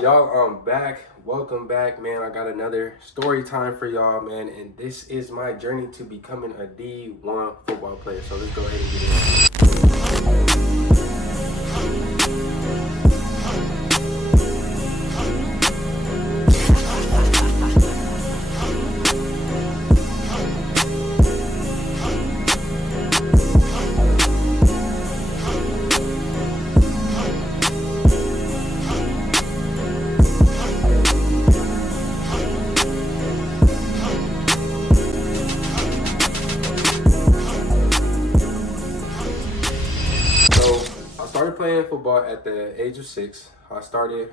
Y'all, I'm back. Welcome back, man. I got another story time for y'all, man. And this is my journey to becoming a D1 football player. So let's go ahead and get it. So I started playing football at the age of 6. I started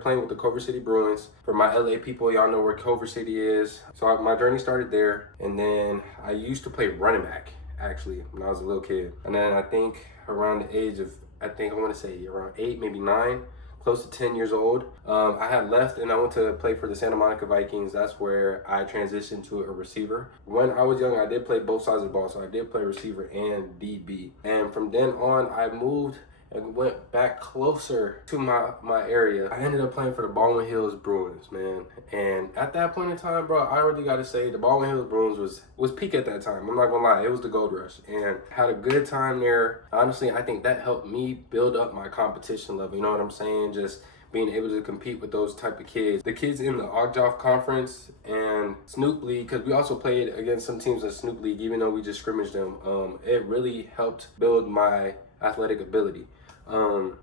playing with the Culver City Bruins. For my LA people, y'all know where Culver City is. So my journey started there, and then I used to play running back actually when I was a little kid. And then I think around the age of I want to say around 8, maybe 9, close to 10 years old. I had left and I went to play for the Santa Monica Vikings. That's where I transitioned to a receiver. When I was young, I did play both sides of the ball, so I did play receiver and DB. And from then on, I moved and went back closer to my area. I ended up playing for the Baldwin Hills Bruins, man. And at that point in time, bro, I really got to say the Baldwin Hills Bruins was peak at that time. I'm not gonna lie, it was the gold rush, and had a good time there. Honestly, I think that helped me build up my competition level. You know what I'm saying? Just being able to compete with those type of kids. The kids in the Ogjoff Conference and Snoop League, because we also played against some teams in Snoop League, even though we just scrimmaged them. It really helped build my athletic ability.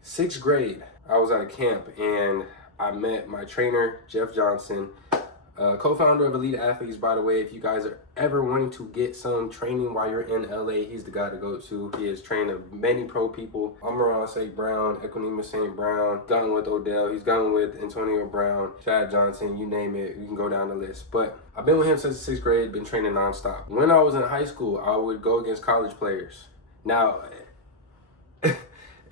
Sixth grade, I was at a camp and I met my trainer, Jeff Johnson, co-founder of Elite Athletes, by the way. If you guys are ever wanting to get some training while you're in LA, he's the guy to go to. He has trained many pro people. Amon St. Brown, Equanimous St. Brown, gotten with Odell, he's gotten with Antonio Brown, Chad Johnson, you name it, you can go down the list. But I've been with him since the 6th grade, been training nonstop. When I was in high school, I would go against college players. Now,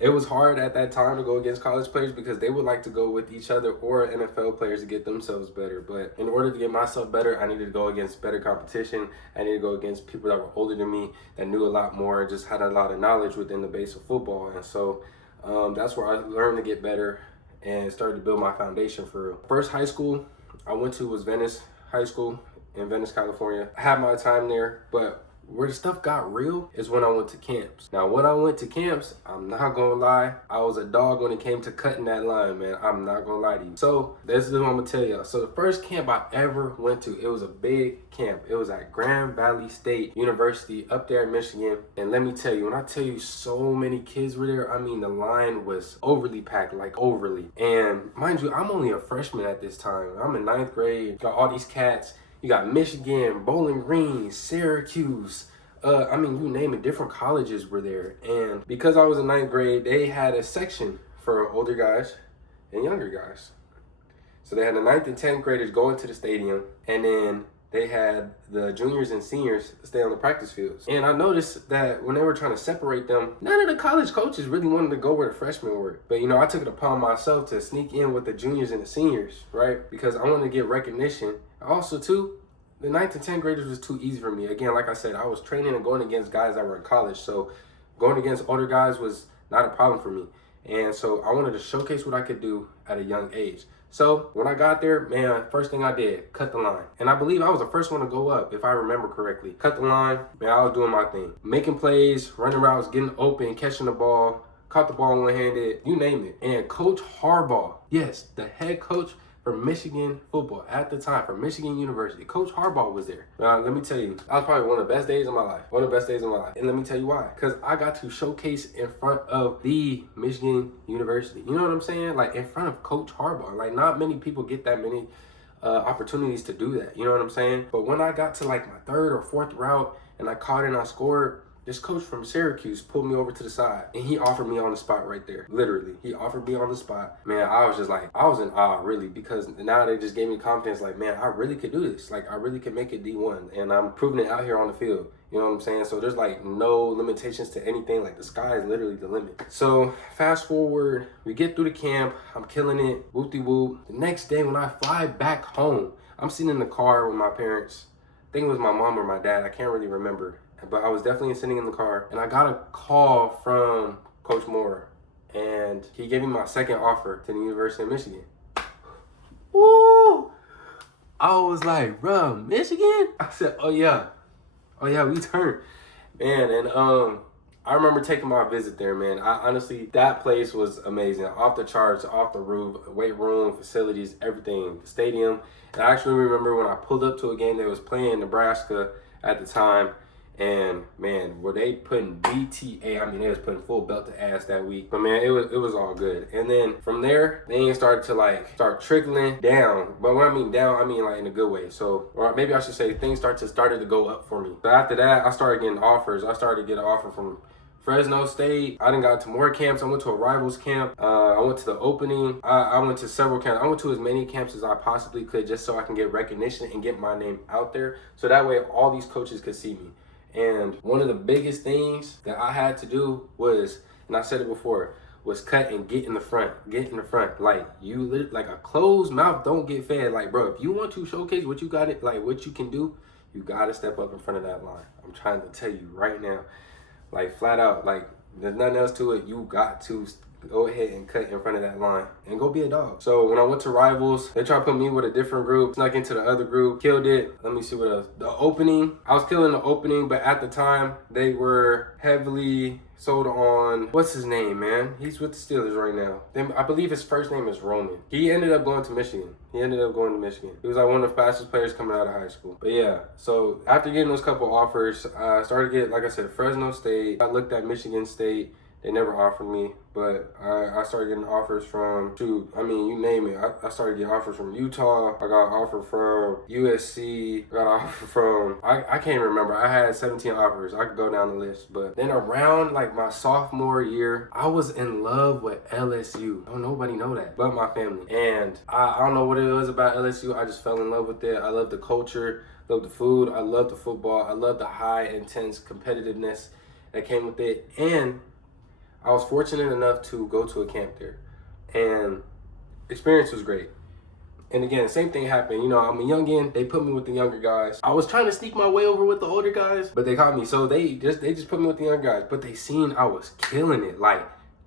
it was hard at that time to go against college players because they would like to go with each other or NFL players to get themselves better. But in order to get myself better, I needed to go against better competition. I needed to go against people that were older than me, that knew a lot more, just had a lot of knowledge within the base of football. And so that's where I learned to get better and started to build my foundation for real. First high school I went to was Venice High School in Venice, California. I had my time there, but where the stuff got real is when I went to camps. Now, when I went to camps, I'm not gonna lie, I was a dog when it came to cutting that line, man. I'm not gonna lie to you. So this is what I'm gonna tell y'all. So the first camp I ever went to, it was a big camp. It was at Grand Valley State University up there in Michigan. And let me tell you, when I tell you so many kids were there, I mean, the line was overly packed, like overly. And mind you, I'm only a freshman at this time. I'm in 9th grade, got all these cats. You got Michigan, Bowling Green, Syracuse. You name it, different colleges were there. And because I was in 9th grade, they had a section for older guys and younger guys. So they had the 9th and 10th graders go into the stadium, and then they had the juniors and seniors stay on the practice fields. And I noticed that when they were trying to separate them, none of the college coaches really wanted to go where the freshmen were. But I took it upon myself to sneak in with the juniors and the seniors, right? Because I wanted to get recognition. Also, too, the 9th and 10th graders was too easy for me. Again, like I said, I was training and going against guys that were in college. So going against older guys was not a problem for me. And so I wanted to showcase what I could do at a young age. So when I got there, man, first thing I did, cut the line. And I believe I was the first one to go up, if I remember correctly. Cut the line, man, I was doing my thing. Making plays, running routes, getting open, catching the ball, caught the ball one-handed, you name it. And Coach Harbaugh, yes, the head coach for Michigan football at the time, for Michigan University, Coach Harbaugh was there. Let me tell you, that was probably one of the best days of my life. One of the best days of my life. And let me tell you why. Because I got to showcase in front of the Michigan University. You know what I'm saying? Like, in front of Coach Harbaugh. Like, not many people get that many opportunities to do that. You know what I'm saying? But when I got to like my 3rd or 4th route and I caught it and I scored, this coach from Syracuse pulled me over to the side and he offered me on the spot right there. Literally, he offered me on the spot. Man, I was just like, I was in awe, really, because now they just gave me confidence. Like, man, I really could do this. Like, I really could make it D1, and I'm proving it out here on the field. You know what I'm saying? So there's like no limitations to anything. Like, the sky is literally the limit. So fast forward, we get through the camp. I'm killing it. Whoop-de-whoop. The next day when I fly back home, I'm sitting in the car with my parents. I think it was my mom or my dad. I can't really remember. But I was definitely sitting in the car, and I got a call from Coach Moore. and he gave me my second offer to the University of Michigan. Woo! I was like, bro, Michigan? I said, oh yeah, we turned, man. And I remember taking my visit there, man. I honestly, that place was amazing, off the charts, off the roof, weight room, facilities, everything, the stadium. And I actually remember when I pulled up to a game that was playing Nebraska at the time. And man, were they putting BTA? I mean, they was putting full belt to ass that week. But man, it was all good. And then from there, things started to start trickling down. But when I mean down, I mean like in a good way. So, or maybe I should say things started to go up for me. So after that, I started getting offers. I started to get an offer from Fresno State. I done got to more camps. I went to a rivals camp. I went to the opening. I went to several camps. I went to as many camps as I possibly could just so I can get recognition and get my name out there. So that way all these coaches could see me. And one of the biggest things that I had to do was, and I said it before, was cut and get in the front. Get in the front. Like like a closed mouth don't get fed. Like, bro, if you want to showcase what you got it, like what you can do, you gotta step up in front of that line. I'm trying to tell you right now, like flat out, like there's nothing else to it. You got to go ahead and cut in front of that line and go be a dog. So when I went to rivals, they tried to put me with a different group, snuck into the other group, killed it. Let me see what else. The opening, I was killing the opening, but at the time they were heavily sold on, what's his name, man? He's with the Steelers right now. I believe his first name is Roman. He ended up going to Michigan. He was like one of the fastest players coming out of high school. But yeah, so after getting those couple offers, I started to get, like I said, Fresno State. I looked at Michigan State. They never offered me, but I started getting offers from, you name it. I started getting offers from Utah. I got an offer from USC. I got an offer from, I can't remember. I had 17 offers. I could go down the list. But then around like my sophomore year, I was in love with LSU. Don't nobody know that but my family. And I don't know what it was about LSU. I just fell in love with it. I love the culture, love the food. I love the football. I love the high, intense competitiveness that came with it. And I was fortunate enough to go to a camp there, and experience was great. And again, same thing happened. You know, I'm a youngin'. They put me with the younger guys. I was trying to sneak my way over with the older guys, but they caught me. So they just put me with the younger guys. But they seen I was killing it, like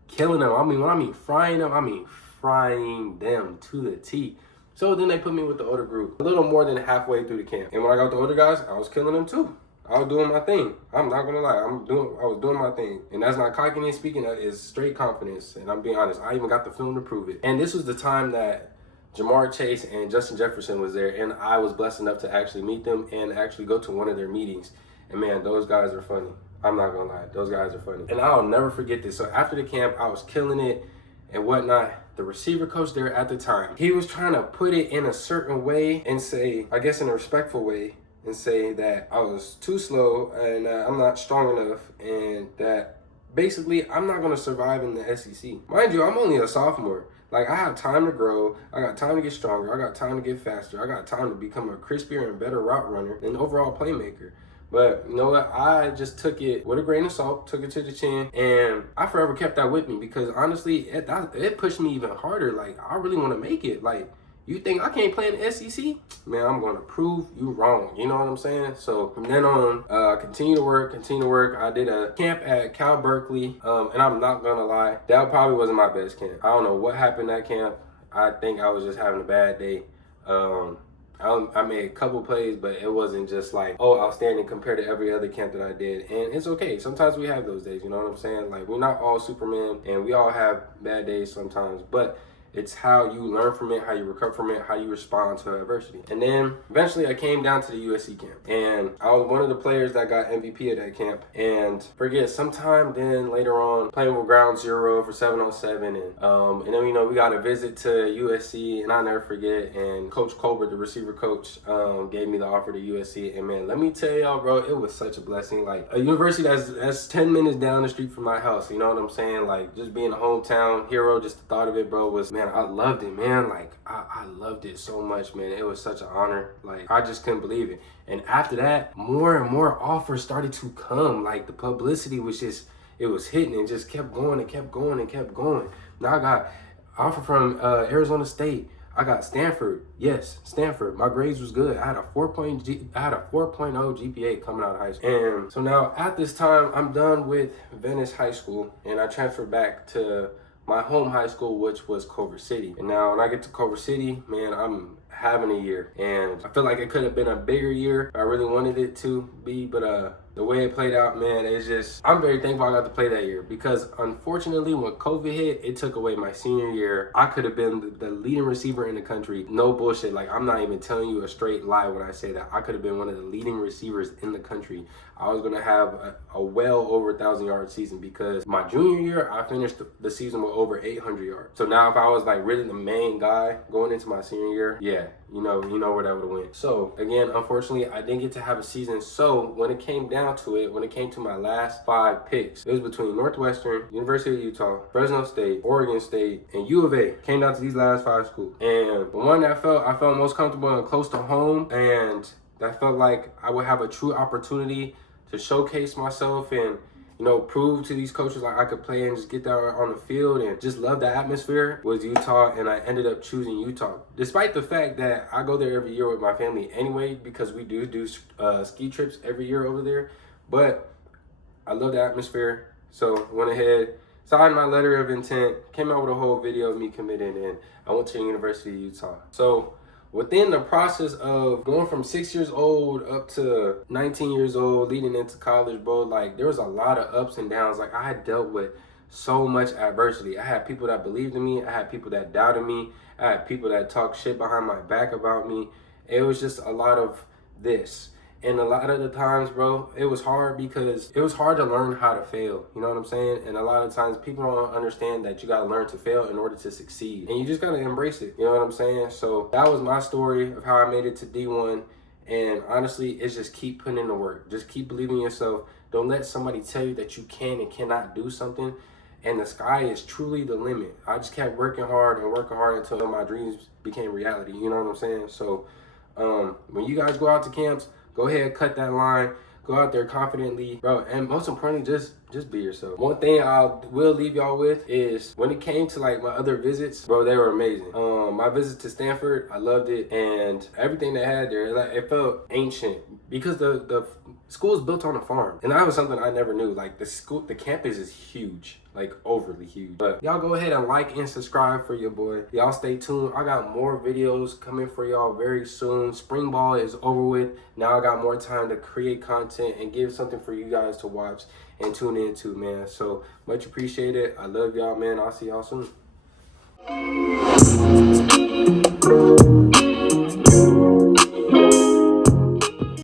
killing them. I mean, when I mean frying them, I mean frying them to the T. So then they put me with the older group, a little more than halfway through the camp. And when I got with the older guys, I was killing them too. I was doing my thing. I'm not gonna lie. I was doing my thing. And that's not cockiness speaking, that is straight confidence. And I'm being honest, I even got the film to prove it. And this was the time that Jamar Chase and Justin Jefferson was there, and I was blessed enough to actually meet them and actually go to one of their meetings. And man, those guys are funny. I'm not gonna lie, those guys are funny. And I'll never forget this. So after the camp, I was killing it and whatnot. The receiver coach there at the time, he was trying to put it in a certain way and say, I guess in a respectful way, and say that I was too slow and I'm not strong enough, and that basically I'm not going to survive in the SEC. Mind you, I'm only a sophomore. Like, I have time to grow. I got time to get stronger. I got time to get faster. I got time to become a crispier and better route runner and overall playmaker. But you know what? I just took it with a grain of salt, took it to the chin, and I forever kept that with me because honestly, it pushed me even harder. Like, I really want to make it. Like, you think I can't play in the SEC? Man, I'm going to prove you wrong. You know what I'm saying? So from then on, continue to work. I did a camp at Cal Berkeley, and I'm not going to lie, that probably wasn't my best camp. I don't know what happened at camp. I think I was just having a bad day. I made a couple plays, but it wasn't just like, oh, outstanding compared to every other camp that I did. And it's okay. Sometimes we have those days, you know what I'm saying? Like, we're not all Superman, and we all have bad days sometimes, but it's how you learn from it, how you recover from it, how you respond to adversity. And then eventually I came down to the USC camp, and I was one of the players that got MVP at that camp. And forget, sometime then later on, playing with Ground Zero for 7-on-7, and then, you know, we got a visit to USC, and I'll never forget, and Coach Colbert, the receiver coach, gave me the offer to USC. And man, let me tell y'all, bro, it was such a blessing. Like, a university that's 10 minutes down the street from my house, you know what I'm saying? Like, just being a hometown hero, just the thought of it, bro, was, man, I loved it, man. Like, I loved it so much, man. It was such an honor. Like, I just couldn't believe it. And after that, more and more offers started to come. Like, the publicity was just, it was hitting and just kept going and kept going and kept going. Now I got offer from Arizona State. I got Stanford. Yes, Stanford. My grades was good. I had a 4.0 GPA coming out of high school. And so now at this time, I'm done with Venice High School, and I transferred back to my home high school, which was Culver City. And now when I get to Culver City, man, I'm having a year. And I feel like it could have been a bigger year. I really wanted it to be, but the way it played out, man, it's just, I'm very thankful I got to play that year, because unfortunately when COVID hit, it took away my senior year. I could have been the leading receiver in the country. No bullshit. Like, I'm not even telling you a straight lie when I say that. I could have been one of the leading receivers in the country. I was going to have a well over 1,000-yard season, because my junior year, I finished the season with over 800 yards. So now if I was like really the main guy going into my senior year, yeah, you know where that would have went. So again, unfortunately, I didn't get to have a season. So when it came down to it, when it came to my last 5 picks, it was between Northwestern, University of Utah, Fresno State, Oregon State, and U of A. Came down to these last 5 schools. And the one that I felt most comfortable and close to home, and that felt like I would have a true opportunity to showcase myself and, you know, prove to these coaches like I could play and just get there on the field and just love the atmosphere, was Utah. And I ended up choosing Utah, despite the fact that I go there every year with my family anyway, because we do ski trips every year over there. But I love the atmosphere, so went ahead, signed my letter of intent, came out with a whole video of me committing, and I went to the University of Utah. So within the process of going from 6 years old up to 19 years old, leading into college, bro, like, there was a lot of ups and downs. Like, I had dealt with so much adversity. I had people that believed in me. I had people that doubted me. I had people that talked shit behind my back about me. It was just a lot of this. And a lot of the times, bro, it was hard, because it was hard to learn how to fail. You know what I'm saying? And a lot of times people don't understand that you got to learn to fail in order to succeed. And you just got to embrace it. You know what I'm saying? So that was my story of how I made it to D1. And honestly, it's just keep putting in the work. Just keep believing in yourself. Don't let somebody tell you that you can and cannot do something. And the sky is truly the limit. I just kept working hard until my dreams became reality. You know what I'm saying? So when you guys go out to camps, go ahead, cut that line, go out there confidently, bro, and most importantly, just be yourself. One thing I will leave y'all with is, when it came to like my other visits, bro, they were amazing. My visit to Stanford, I loved it, and everything they had there, like, it felt ancient, because the school is built on a farm, and that was something I never knew. Like, the campus is huge, like overly huge. But y'all go ahead and like and subscribe for your boy. Y'all stay tuned. I got more videos coming for y'all very soon. Spring ball is over with. Now I got more time to create content and give something for you guys to watch and tune into, man. So much appreciated. I love y'all, man. I'll see y'all soon.